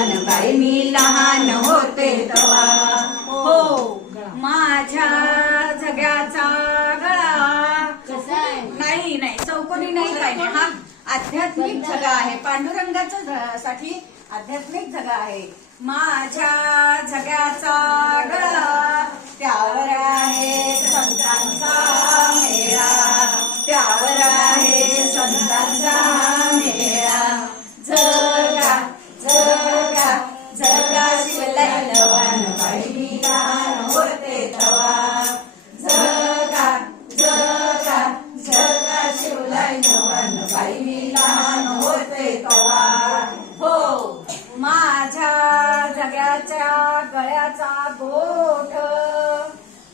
नवान बाई मी लहान होते तवा हो माझ्या जग्याचा गळा. नाही नाही चौकोनी नाही काय नाही हा आध्यात्मिक जगा आहे. पांडुरंगाच्या साठी आध्यात्मिक जगा आहे. माझ्या जगाचा गळा. त्यावर जगाच्या गळ्याचा गोठ.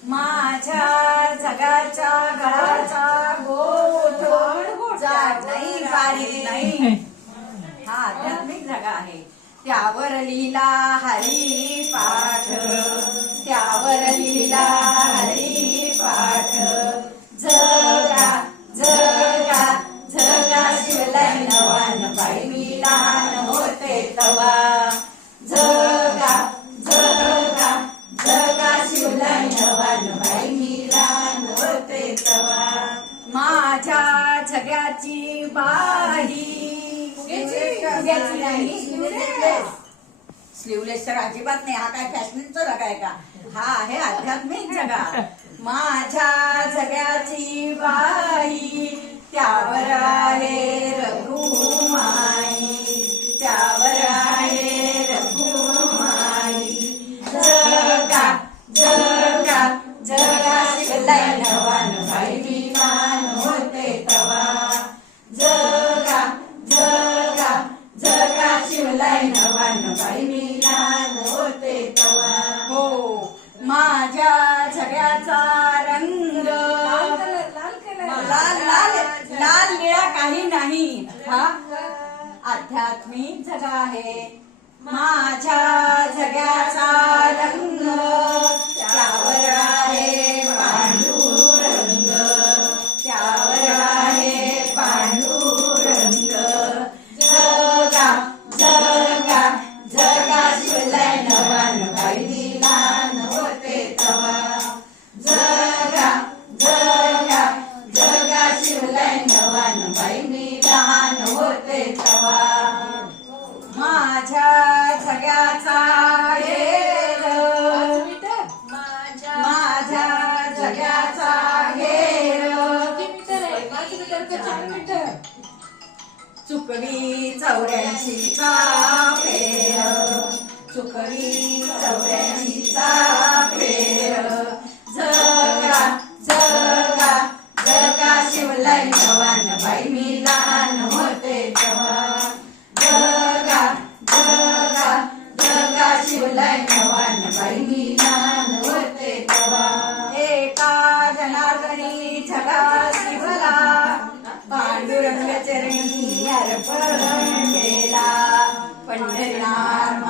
माझ्या जगाच्या गळ्याचा गोठ. जाड नाही बारी. नाही हा आध्यात्मिक जगा आहे. त्यावर लिहिला हरी पाठ. त्यावर लिहिला हरी पाठ. जगा जगा जगा शिवलाय नवान पाय मी लहान होते तवा. नाही स्लीवलेस स्लीवलेस तर अजिबात नाही. हा काय फॅशनचा जगा आहे का? हा आहे आध्यात्मिक जगा माझ्या जगाची बाई त्यावर आहे. आध्यात्मिक जगा आहे माझ्या जगाचा रंग त्यावर आहे पांडुरंग. त्यावर आहे पांडुरंग. जगा जगा जगा शिवलाय नवा बाई लहान होते तवा. जगा जगा जगा शिवलाय नवान नवाई मी लहान होते तवा. माझ्या जगाचा घेर माझ्या जगाचा घेर चुकली चौऱ्याऐंशीचा फेर. चुकली पंढरीनाथ